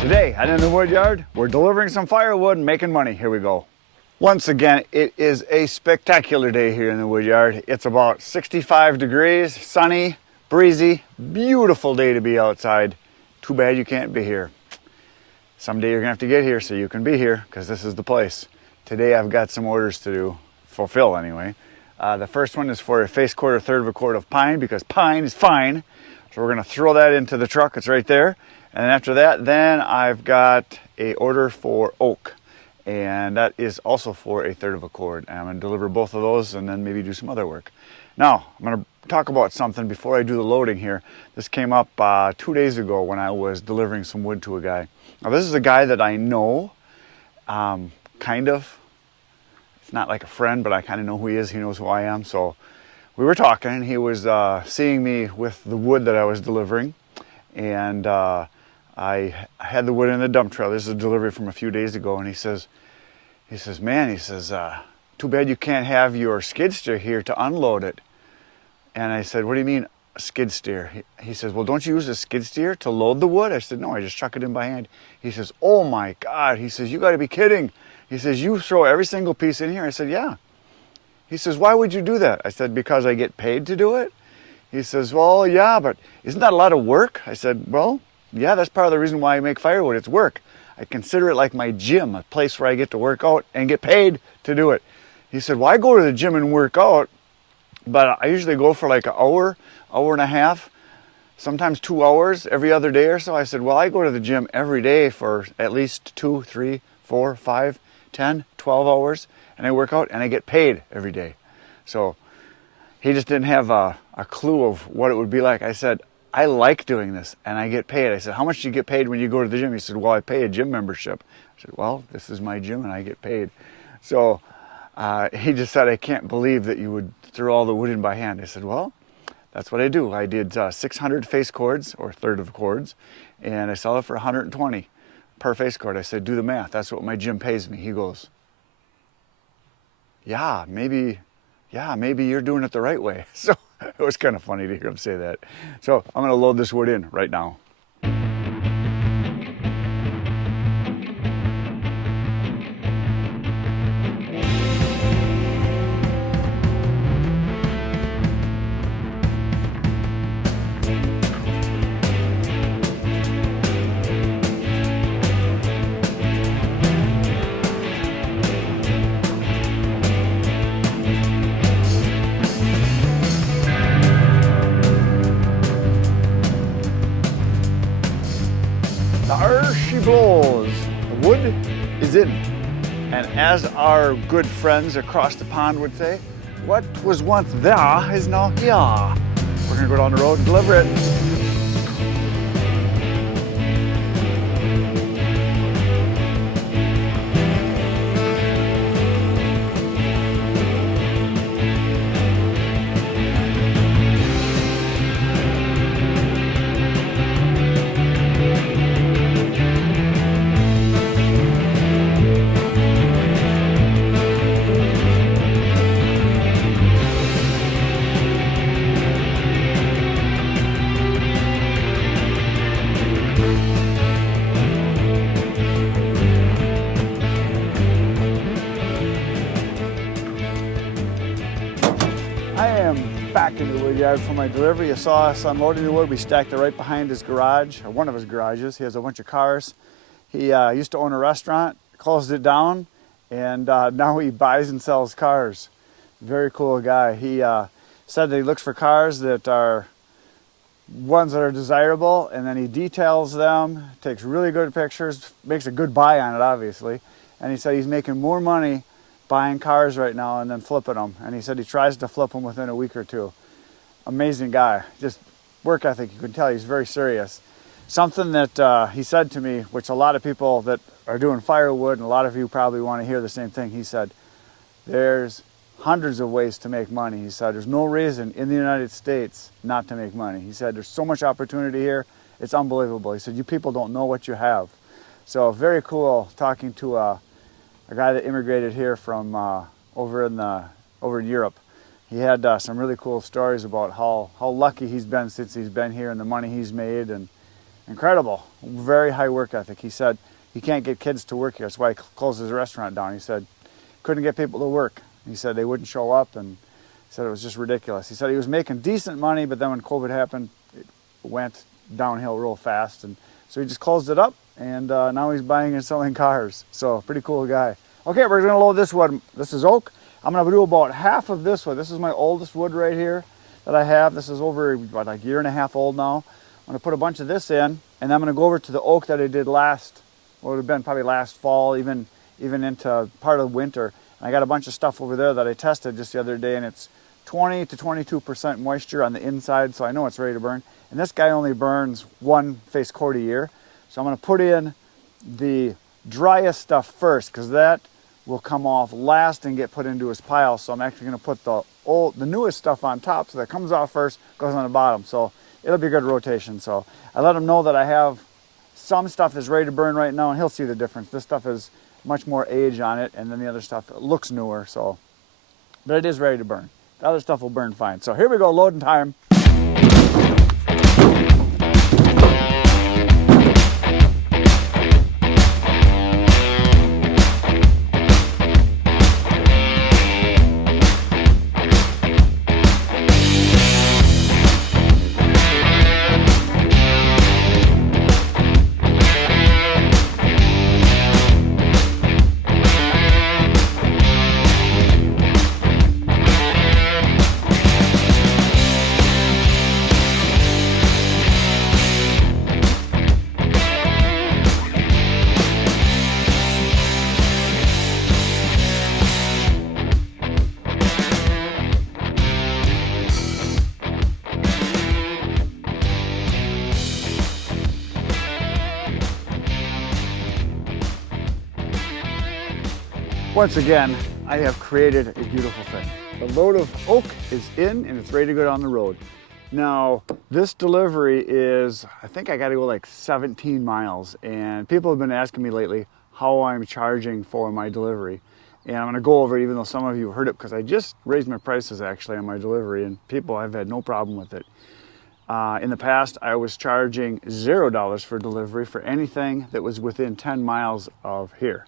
Today at In the Wood Yard, we're delivering some firewood and making money. Here we go. Once again, it is a spectacular day here in the wood yard. It's about 65 degrees, sunny, breezy, beautiful day to be outside. Too bad you can't be here. Someday you're gonna have to get here so you can be here, because this is the place. Today I've got some orders to fulfill anyway. The first one is for a face cord, a third of a cord of pine, because pine is fine. So we're gonna throw that into the truck, it's right there. And then after that, then I've got a order for oak. And that is also for a third of a cord. And I'm gonna deliver both of those and then maybe do some other work. Now, I'm gonna talk about something before I do the loading here. This came up 2 days ago when I was delivering some wood to a guy. Now this is a guy that I know, kind of. It's not like a friend, but I kind of know who he is. He knows who I am. So we were talking. He was seeing me with the wood that I was delivering. And I had the wood in the dump trailer. This is a delivery from a few days ago. And he says, man, too bad you can't have your skid steer here to unload it. And I said, what do you mean a skid steer? He says, well, don't you use a skid steer to load the wood? I said, no, I just chuck it in by hand. He says, oh my God. He says, you got to be kidding. He says, you throw every single piece in here? I said, yeah. He says, why would you do that? I said, because I get paid to do it. He says, well, yeah, but isn't that a lot of work? I said, well, yeah, that's part of the reason why I make firewood. It's work. I consider it like my gym, a place where I get to work out and get paid to do it. He said, well, I go to the gym and work out, but I usually go for like an hour, hour and a half, sometimes 2 hours every other day or so. I said, well, I go to the gym every day for at least 2, 3, 4, 5, 10, 12 hours, and I work out and I get paid every day. So he just didn't have a clue of what it would be like. I said, I like doing this and I get paid. I said, how much do you get paid when you go to the gym? He said, well, I pay a gym membership. I said, well, this is my gym and I get paid. So he just said, I can't believe that you would throw all the wood in by hand. I said, well, that's what I do. I did 600 face cords, or third of cords, and I sell it for 120 per face cord. I said, do the math. That's what my gym pays me. He goes, yeah, maybe you're doing it the right way. So it was kind of funny to hear him say that. So I'm gonna load this wood in right now. There she blows. The wood is in. And as our good friends across the pond would say, what was once there is now here. We're gonna go down the road and deliver it. Back in the wood yard for my delivery. You saw us unloading the wood. We stacked it right behind his garage, or one of his garages. He has a bunch of cars. He used to own a restaurant, closed it down, and now he buys and sells cars. Very cool guy. He said that he looks for cars that are ones that are desirable, and then he details them, takes really good pictures, makes a good buy on it, obviously. And he said he's making more money buying cars right now and then flipping them. And he said he tries to flip them within a week or two. Amazing guy. Just work ethic, you can tell he's very serious. Something that he said to me, which a lot of people that are doing firewood, and a lot of you probably want to hear the same thing. He said, there's hundreds of ways to make money. He said, there's no reason in the United States not to make money. He said, there's so much opportunity here. It's unbelievable. He said, you people don't know what you have. So very cool talking to a guy that immigrated here from over in Europe. He had some really cool stories about how lucky he's been since he's been here and the money he's made and incredible, very high work ethic. He said he can't get kids to work here. That's why he closed his restaurant down. He said couldn't get people to work. He said they wouldn't show up, and he said it was just ridiculous. He said he was making decent money, but then when COVID happened, it went downhill real fast, and so he just closed it up, and now he's buying and selling cars. So pretty cool guy. Okay, we're gonna load this wood. This is oak. I'm gonna do about half of this wood. This is my oldest wood right here that I have. This is over about like a year and a half old now. I'm gonna put a bunch of this in, and I'm gonna go over to the oak that I did last, what would have been probably last fall, even into part of winter. And I got a bunch of stuff over there that I tested just the other day, and it's 20 to 22% moisture on the inside, so I know it's ready to burn. And this guy only burns one face cord a year. So I'm gonna put in the driest stuff first, because that will come off last and get put into his pile. So I'm actually gonna put the newest stuff on top, so that comes off first, goes on the bottom. So it'll be a good rotation. So I let him know that I have some stuff that's ready to burn right now, and he'll see the difference. This stuff is much more age on it, and then the other stuff looks newer, so, but it is ready to burn. The other stuff will burn fine. So here we go, loading time. Once again, I have created a beautiful thing. The load of oak is in and it's ready to go down the road. Now, this delivery is, I think I gotta go like 17 miles, and people have been asking me lately how I'm charging for my delivery. And I'm gonna go over it, even though some of you heard it, because I just raised my prices actually on my delivery, and people have had no problem with it. In the past, I was charging $0 for delivery for anything that was within 10 miles of here.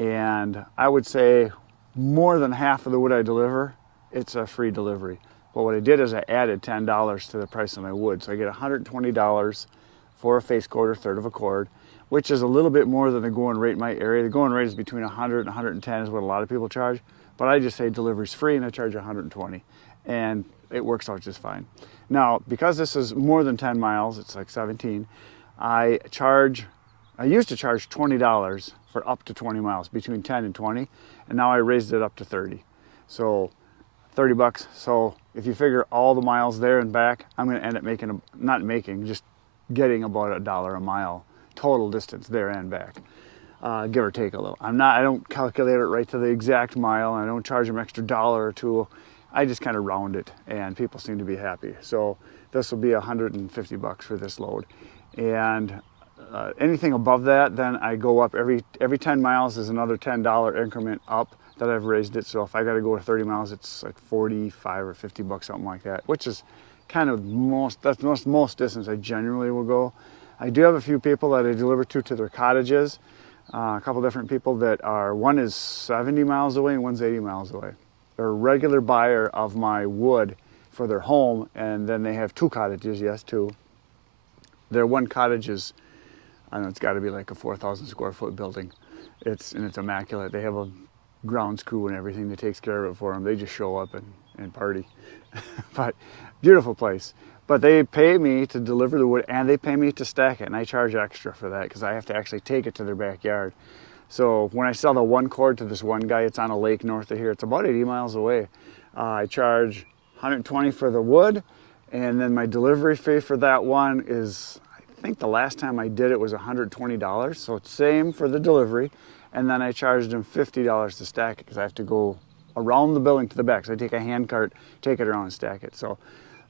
And I would say more than half of the wood I deliver, it's a free delivery. But what I did is I added $10 to the price of my wood. So I get $120 for a face cord or third of a cord, which is a little bit more than the going rate in my area. The going rate is between 100 and 110 is what a lot of people charge. But I just say delivery's free and I charge 120. And it works out just fine. Now, because this is more than 10 miles, it's like 17, I used to charge $20 for up to 20 miles, between 10 and 20, and now I raised it up to 30. So 30 bucks. So if you figure all the miles there and back, I'm gonna end up just getting about $1 a mile total distance there and back, give or take a little. I don't calculate it right to the exact mile, and I don't charge them extra $1 or $2. I just kind of round it, and people seem to be happy. So this will be 150 bucks for this load. And anything above that, then I go up every 10 miles is another $10 increment up that I've raised it. So if I got to go to 30 miles, it's like 45 or 50 bucks, something like that, which is kind of most distance I generally will go. I do have a few people that I deliver to their cottages. A couple different people that are, one is 70 miles away and one's 80 miles away. They're a regular buyer of my wood for their home, and then they have two cottages, yes, two. Their one cottage is, I don't know, it's got to be like a 4,000 square foot building. It's immaculate. They have a grounds crew and everything that takes care of it for them. They just show up and party. But beautiful place. But they pay me to deliver the wood, and they pay me to stack it, and I charge extra for that because I have to actually take it to their backyard. So when I sell the one cord to this one guy, it's on a lake north of here. It's about 80 miles away. I charge $120 for the wood, and then my delivery fee for that one is, I think the last time I did it was $120, so it's same for the delivery, and then I charged him $50 to stack it because I have to go around the building to the back. So I take a hand cart, take it around and stack it. So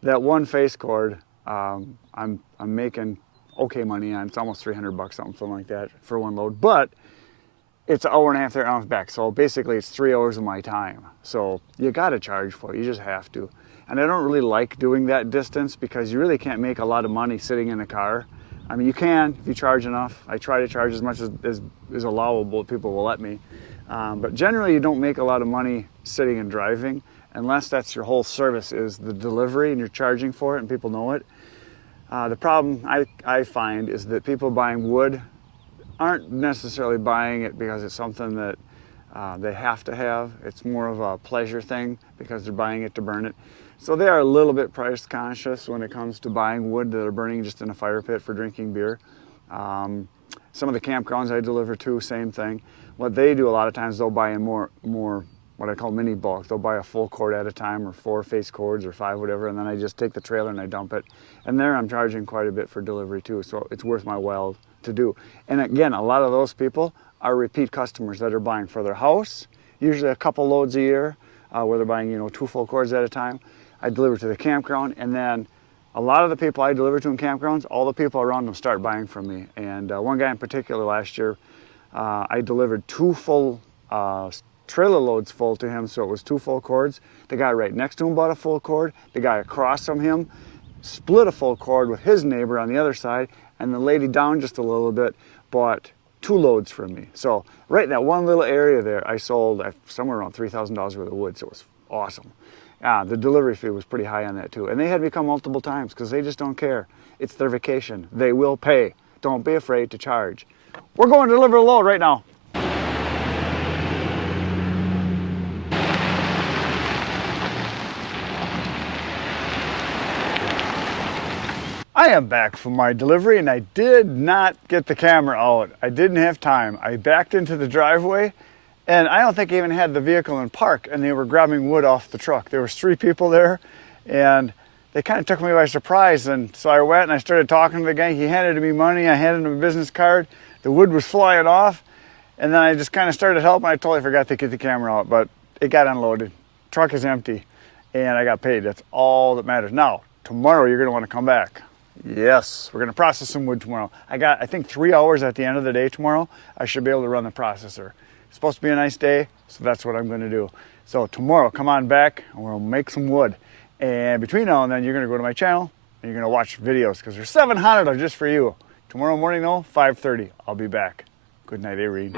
that one face cord, I'm making okay money on. It's almost 300 bucks, something like that for one load, but it's an hour and a half there, hour back. So basically it's 3 hours of my time. So you gotta charge for it, you just have to. And I don't really like doing that distance because you really can't make a lot of money sitting in a car. I mean, you can if you charge enough. I try to charge as much as is allowable, people will let me. But generally you don't make a lot of money sitting and driving unless that's your whole service is the delivery and you're charging for it and people know it. The problem I find is that people buying wood aren't necessarily buying it because it's something that they have to have. It's more of a pleasure thing because they're buying it to burn it. So they are a little bit price conscious when it comes to buying wood that are burning just in a fire pit for drinking beer. Some of the campgrounds I deliver to, same thing. What they do a lot of times, they'll buy in more what I call mini bulk. They'll buy a full cord at a time, or 4 face cords, or 5, whatever, and then I just take the trailer and I dump it. And there I'm charging quite a bit for delivery too, so it's worth my while to do. And again, a lot of those people are repeat customers that are buying for their house, usually a couple loads a year, where they're buying 2 full cords at a time. I deliver to the campground, and then a lot of the people I deliver to in campgrounds, all the people around them start buying from me. And one guy in particular last year, I delivered 2 full trailer loads full to him, so it was 2 full cords. The guy right next to him bought a full cord. The guy across from him split a full cord with his neighbor on the other side, and the lady down just a little bit bought 2 loads from me. So right in that one little area there, I sold somewhere around $3,000 worth of wood, so it was awesome. The delivery fee was pretty high on that too. And they had me come multiple times because they just don't care. It's their vacation. They will pay. Don't be afraid to charge. We're going to deliver a load right now. I am back from my delivery and I did not get the camera out. I didn't have time. I backed into the driveway and I don't think I even had the vehicle in park, and they were grabbing wood off the truck. There was 3 people there and they kind of took me by surprise. And so I went and I started talking to the guy. He handed me money. I handed him a business card. The wood was flying off. And then I just kind of started helping. I totally forgot to get the camera out, but it got unloaded. Truck is empty and I got paid. That's all that matters. Now, tomorrow you're gonna want to come back. Yes, we're gonna process some wood tomorrow. I think 3 hours at the end of the day tomorrow. I should be able to run the processor. It's supposed to be a nice day, so that's what I'm gonna do. So tomorrow, come on back and we'll make some wood. And between now and then, you're gonna go to my channel and you're gonna watch videos because there's 700 just for you. Tomorrow morning though, 5:30, I'll be back. Good night, Irene.